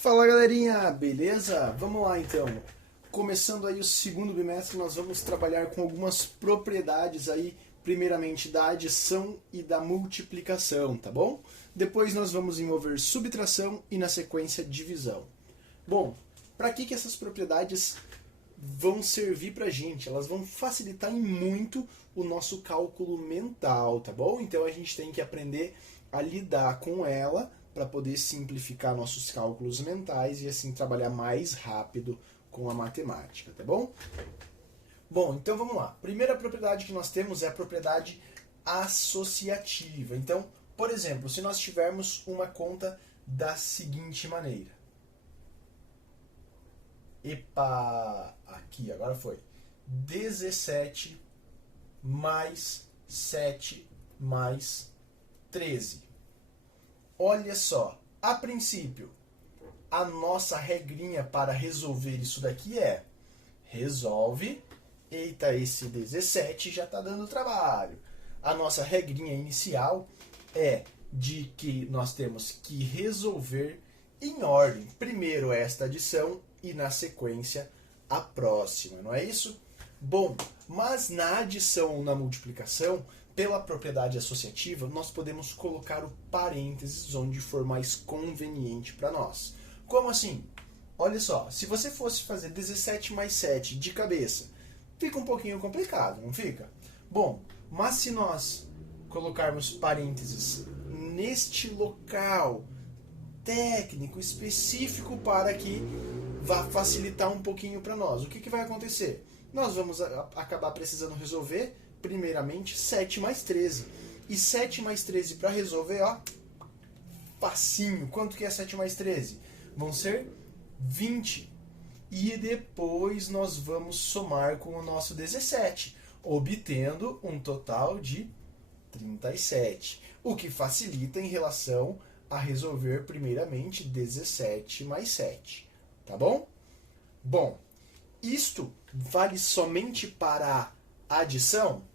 Fala galerinha, beleza? Vamos lá então. Começando aí o segundo bimestre, nós vamos trabalhar com algumas propriedades aí, primeiramente da adição e da multiplicação, tá bom? Depois nós vamos envolver subtração e na sequência divisão. Bom, para que essas propriedades vão servir pra gente? Elas vão facilitar em muito o nosso cálculo mental, tá bom? Então a gente tem que aprender a lidar com ela para poder simplificar nossos cálculos mentais e assim trabalhar mais rápido com a matemática, tá bom? Bom, então vamos lá. Primeira propriedade que nós temos é a propriedade associativa. Então, por exemplo, se nós tivermos uma conta da seguinte maneira. Epa, aqui, agora foi. 17 mais 7 mais 13. Olha só, a princípio, a nossa regrinha para resolver isso daqui é resolve, eita, esse 17 já está dando trabalho. A nossa regrinha inicial é de que nós temos que resolver em ordem. Primeiro esta adição e na sequência a próxima, não é isso? Bom, mas na adição ou na multiplicação, pela propriedade associativa, nós podemos colocar o parênteses onde for mais conveniente para nós. Como assim? Olha só, se você fosse fazer 17 mais 7 de cabeça, fica um pouquinho complicado, não fica? Bom, mas se nós colocarmos parênteses neste local técnico, específico, para que vá facilitar um pouquinho para nós, o que vai acontecer? Nós vamos acabar precisando resolver primeiramente 7 mais 13. E 7 mais 13 para resolver, ó, facinho. Quanto que é 7 mais 13? Vão ser 20. E depois nós vamos somar com o nosso 17, obtendo um total de 37. O que facilita em relação a resolver primeiramente 17 mais 7. Tá bom? Bom, isto vale somente para a adição?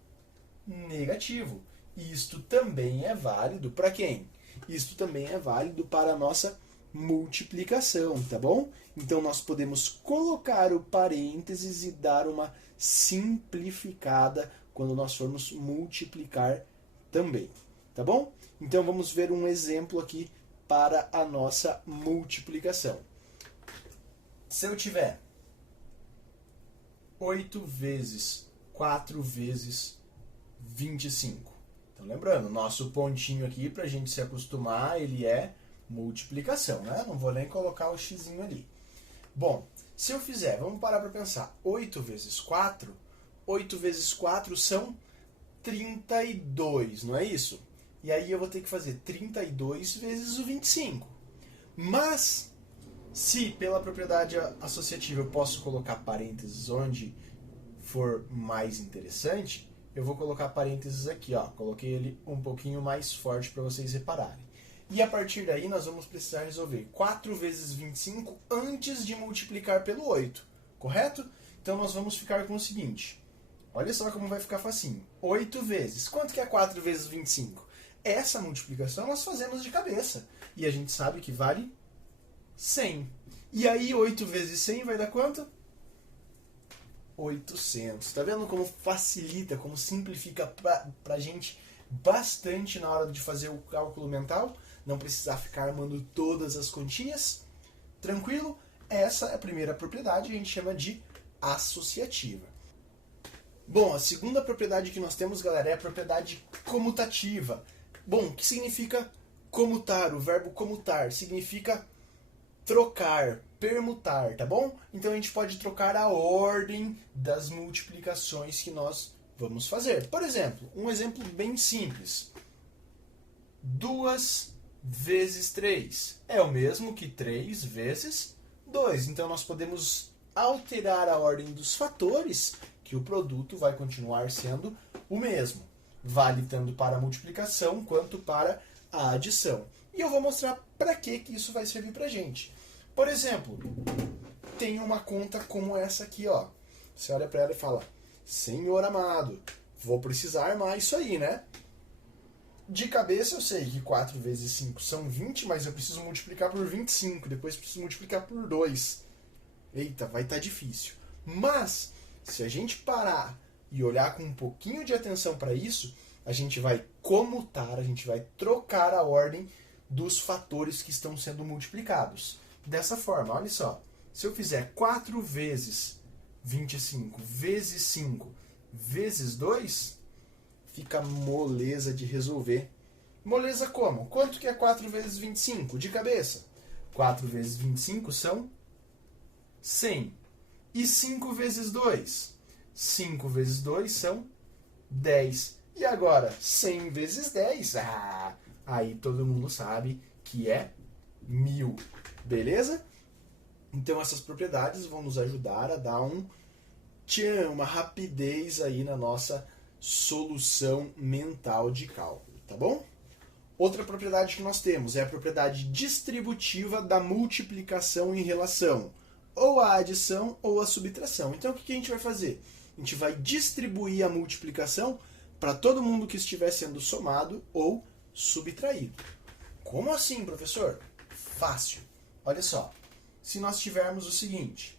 Negativo. Isto também é válido para quem? Isto também é válido para a nossa multiplicação, tá bom? Então nós podemos colocar o parênteses e dar uma simplificada quando nós formos multiplicar também, tá bom? Então vamos ver um exemplo aqui para a nossa multiplicação. Se eu tiver 8 vezes 4 vezes 25. Então, lembrando, nosso pontinho aqui, para a gente se acostumar, ele é multiplicação, né? Não vou nem colocar o xzinho ali. Bom, se eu fizer, vamos parar para pensar, 8 vezes 4, 8 vezes 4 são 32, não é isso? E aí eu vou ter que fazer 32 vezes o 25. Mas, se pela propriedade associativa eu posso colocar parênteses onde for mais interessante, eu vou colocar parênteses aqui, ó. Coloquei ele um pouquinho mais forte para vocês repararem. E a partir daí nós vamos precisar resolver 4 vezes 25 antes de multiplicar pelo 8, correto? Então nós vamos ficar com o seguinte. Olha só como vai ficar facinho. 8 vezes. Quanto que é 4 vezes 25? Essa multiplicação nós fazemos de cabeça. E a gente sabe que vale 100. E aí 8 vezes 100 vai dar quanto? 800. Tá vendo como facilita, como simplifica pra gente bastante na hora de fazer o cálculo mental? Não precisar ficar armando todas as continhas? Tranquilo? Essa é a primeira propriedade, a gente chama de associativa. Bom, a segunda propriedade que nós temos, galera, é a propriedade comutativa. Bom, o que significa comutar? O verbo comutar significa trocar, permutar, tá bom? Então a gente pode trocar a ordem das multiplicações que nós vamos fazer. Por exemplo, um exemplo bem simples. 2 vezes 3 é o mesmo que 3 vezes 2. Então nós podemos alterar a ordem dos fatores, que o produto vai continuar sendo o mesmo. Vale tanto para a multiplicação quanto para a adição. E eu vou mostrar para que isso vai servir para a gente. Por exemplo, tem uma conta como essa aqui, ó. Você olha para ela e fala, Senhor amado, vou precisar armar isso aí, né? De cabeça eu sei que 4 vezes 5 são 20, mas eu preciso multiplicar por 25, depois preciso multiplicar por 2. Eita, vai estar difícil. Mas, se a gente parar e olhar com um pouquinho de atenção para isso, a gente vai comutar, a gente vai trocar a ordem dos fatores que estão sendo multiplicados. Dessa forma, olha só. Se eu fizer 4 vezes 25 vezes 5 vezes 2, fica moleza de resolver. Moleza como? Quanto que é 4 vezes 25? De cabeça. 4 vezes 25 são 100. E 5 vezes 2? 5 vezes 2 são 10. E agora, 100 vezes 10? Aí todo mundo sabe que é 1000. Beleza? Então essas propriedades vão nos ajudar a dar uma rapidez aí na nossa solução mental de cálculo, tá bom? Outra propriedade que nós temos é a propriedade distributiva da multiplicação em relação ou à adição ou à subtração. Então o que a gente vai fazer? A gente vai distribuir a multiplicação para todo mundo que estiver sendo somado ou subtraído. Como assim, professor? Fácil. Olha só. Se nós tivermos o seguinte: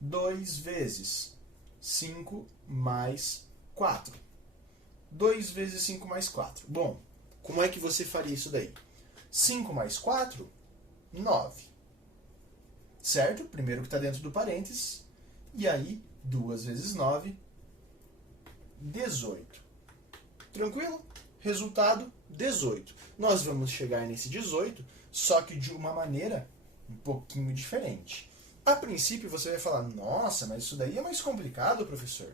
2 vezes 5 mais 4. 2 vezes 5 mais 4. Bom, como é que você faria isso daí? 5 mais 4, 9. Certo? Primeiro que está dentro do parênteses. E aí, 2 vezes 9, 18. Tranquilo? Resultado, 18. Nós vamos chegar nesse 18, só que de uma maneira um pouquinho diferente. A princípio você vai falar: nossa, mas isso daí é mais complicado, professor.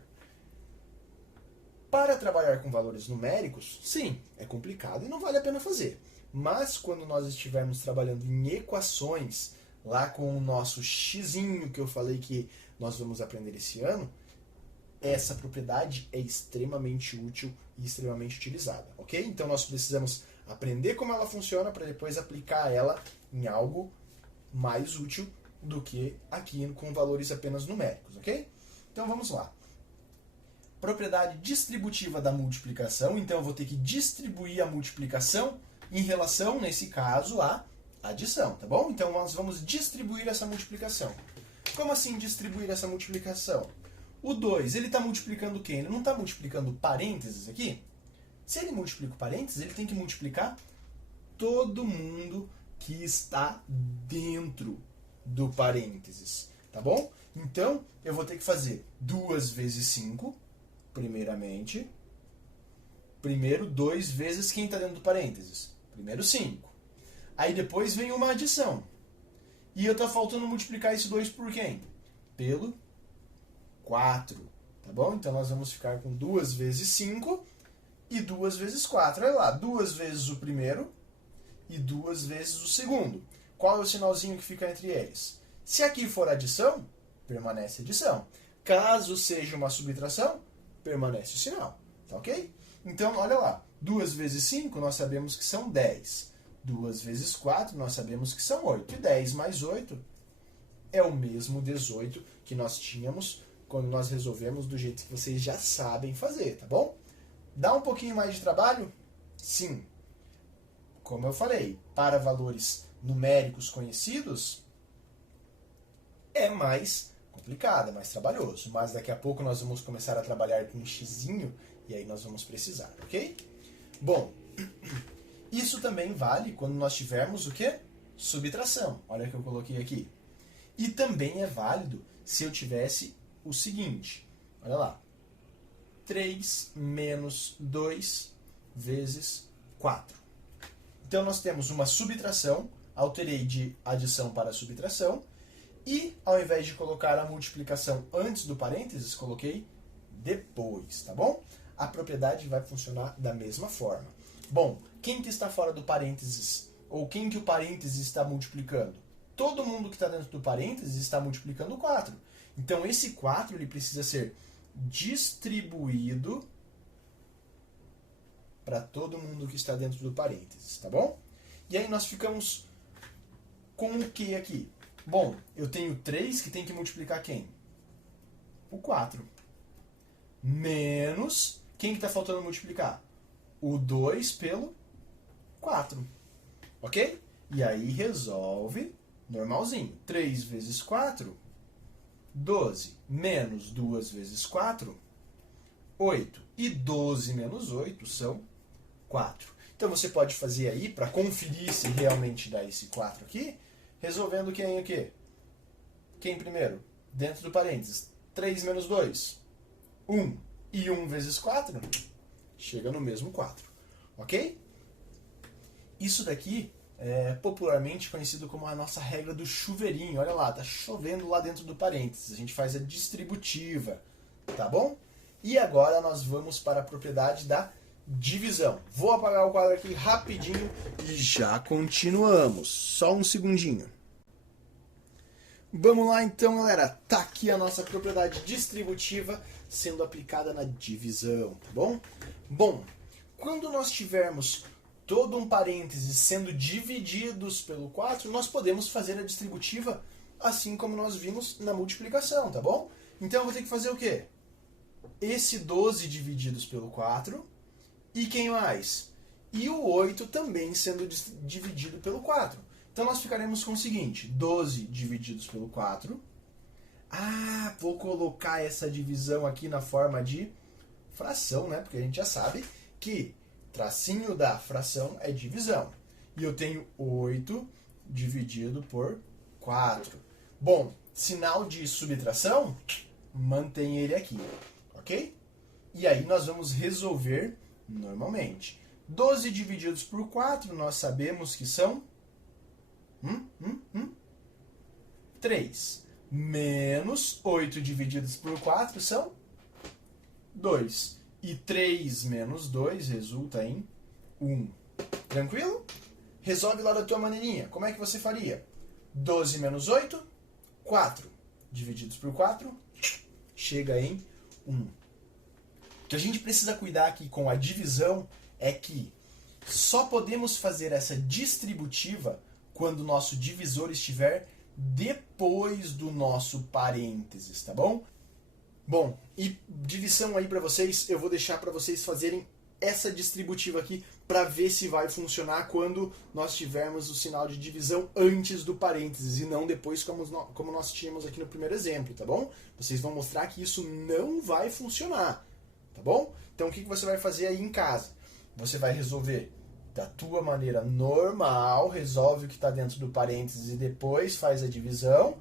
Para trabalhar com valores numéricos, sim, é complicado e não vale a pena fazer. Mas quando nós estivermos trabalhando em equações, lá com o nosso xizinho que eu falei que nós vamos aprender esse ano, essa propriedade é extremamente útil e extremamente utilizada, ok? Então nós precisamos aprender como ela funciona para depois aplicar ela em algo mais útil do que aqui com valores apenas numéricos, ok? Então vamos lá. Propriedade distributiva da multiplicação, então eu vou ter que distribuir a multiplicação em relação, nesse caso, à adição, tá bom? Então nós vamos distribuir essa multiplicação. Como assim distribuir essa multiplicação? O 2, ele está multiplicando quem? Ele não está multiplicando parênteses aqui? Se ele multiplica o parênteses, ele tem que multiplicar todo mundo que está dentro do parênteses, tá bom? Então, eu vou ter que fazer 2 vezes 5, primeiramente. Primeiro, 2 vezes quem está dentro do parênteses? Primeiro, 5. Aí depois vem uma adição. E eu estou faltando multiplicar esse 2 por quem? Pelo 4, tá bom? Então nós vamos ficar com 2 vezes 5 e 2 vezes 4. Olha lá, 2 vezes o primeiro e 2 vezes o segundo. Qual é o sinalzinho que fica entre eles? Se aqui for adição, permanece adição. Caso seja uma subtração, permanece o sinal, tá ok? Então, olha lá, 2 vezes 5 nós sabemos que são 10. 2 vezes 4 nós sabemos que são 8. E 10 mais 8 é o mesmo 18 que nós tínhamos quando nós resolvemos do jeito que vocês já sabem fazer, tá bom? Dá um pouquinho mais de trabalho? Sim. Como eu falei, para valores numéricos conhecidos, é mais complicado, é mais trabalhoso. Mas daqui a pouco nós vamos começar a trabalhar com um xizinho e aí nós vamos precisar, ok? Bom, isso também vale quando nós tivermos o quê? Subtração. Olha o que eu coloquei aqui. E também é válido se eu tivesse o seguinte. Olha lá. 3 menos 2 vezes 4. Então nós temos uma subtração, alterei de adição para subtração, e ao invés de colocar a multiplicação antes do parênteses, coloquei depois, tá bom? A propriedade vai funcionar da mesma forma. Bom, quem que está fora do parênteses, ou quem que o parênteses está multiplicando? Todo mundo que está dentro do parênteses está multiplicando 4. Então esse 4 ele precisa ser distribuído para todo mundo que está dentro do parênteses, tá bom? E aí nós ficamos com o que aqui? Bom, eu tenho 3 que tem que multiplicar quem? O 4. Menos, quem que está faltando multiplicar? o 2 pelo 4. Ok? E aí resolve normalzinho. 3 vezes 4, 12. Menos 2 vezes 4, 8. E 12 menos 8 são 4. Então você pode fazer aí, para conferir se realmente dá esse 4 aqui, resolvendo quem o quê? Quem primeiro? Dentro do parênteses. 3 menos 2, 1. E 1 vezes 4, chega no mesmo 4. Ok? Isso daqui é popularmente conhecido como a nossa regra do chuveirinho. Olha lá, tá chovendo lá dentro do parênteses. A gente faz a distributiva, tá bom? E agora nós vamos para a propriedade da divisão. Vou apagar o quadro aqui rapidinho e já continuamos. Só um segundinho. Vamos lá então, galera. Tá aqui a nossa propriedade distributiva sendo aplicada na divisão, tá bom? Bom, quando nós tivermos todo um parêntese sendo divididos pelo 4, nós podemos fazer a distributiva assim como nós vimos na multiplicação, tá bom? Então eu vou ter que fazer o quê? Esse 12 divididos pelo 4 e quem mais? E o 8 também sendo dividido pelo 4. Então nós ficaremos com o seguinte, 12 divididos pelo 4. Ah, vou colocar essa divisão aqui na forma de fração, né? Porque a gente já sabe que tracinho da fração é divisão. E eu tenho 8 dividido por 4. Bom, sinal de subtração, mantém ele aqui, ok? E aí nós vamos resolver normalmente. 12 divididos por 4, nós sabemos que são 3. Menos 8 divididos por 4 são 2. E 3 menos 2 resulta em 1. Tranquilo? Resolve lá da tua maneirinha. Como é que você faria? 12 menos 8, 4. Divididos por 4, chega em 1. O que a gente precisa cuidar aqui com a divisão é que só podemos fazer essa distributiva quando o nosso divisor estiver depois do nosso parênteses, tá bom? Bom, e divisão aí para vocês, eu vou deixar para vocês fazerem essa distributiva aqui para ver se vai funcionar quando nós tivermos o sinal de divisão antes do parênteses e não depois como nós tínhamos aqui no primeiro exemplo, tá bom? Vocês vão mostrar que isso não vai funcionar, tá bom? Então o que você vai fazer aí em casa? Você vai resolver da tua maneira normal, resolve o que está dentro do parênteses e depois faz a divisão.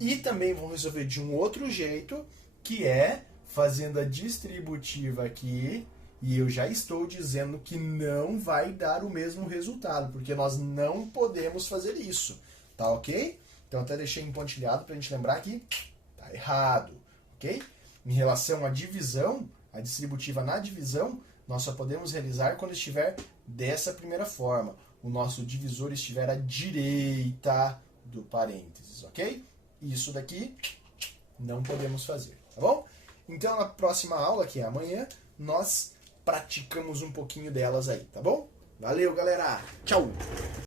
E também vão resolver de um outro jeito, que é fazendo a distributiva aqui. E eu já estou dizendo que não vai dar o mesmo resultado, porque nós não podemos fazer isso, tá ok? Então até deixei pontilhado para a gente lembrar que tá errado, ok? Em relação à divisão, a distributiva na divisão, nós só podemos realizar quando estiver dessa primeira forma. O nosso divisor estiver à direita do parênteses, ok? Isso daqui não podemos fazer, tá bom? Então na próxima aula, que é amanhã, nós praticamos um pouquinho delas aí, tá bom? Valeu, galera! Tchau!